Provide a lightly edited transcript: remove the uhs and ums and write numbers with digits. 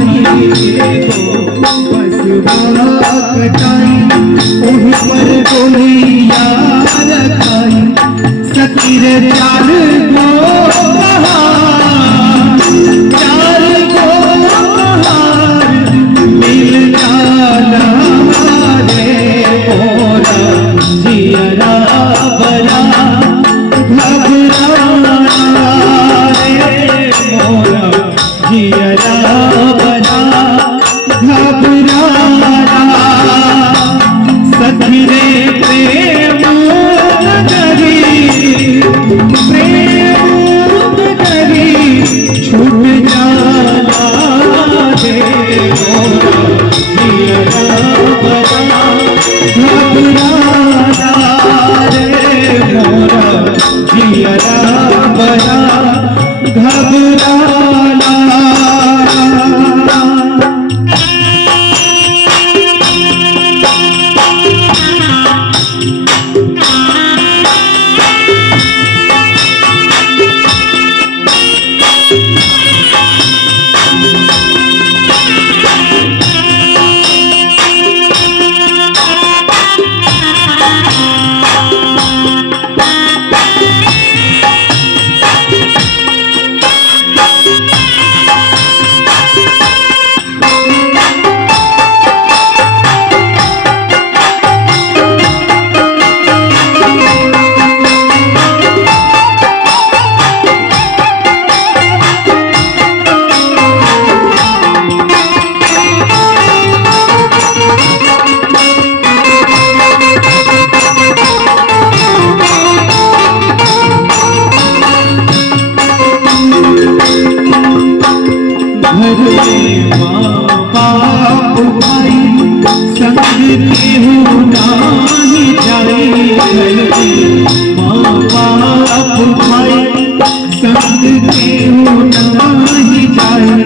भाई को बसवा कटाई ओही पर गोलिया रखाई सतीर चार मिल जाला रे मोरा जियरा बड़ा घबराना रे मोरा जियरा बड़ा घबराना सखी रे प्रेम नगरी छूट जाला रे मोरा जियरा बड़ा घबराना रे मोरा जियरा बड़ा घबराना। संग केहू नाही जाई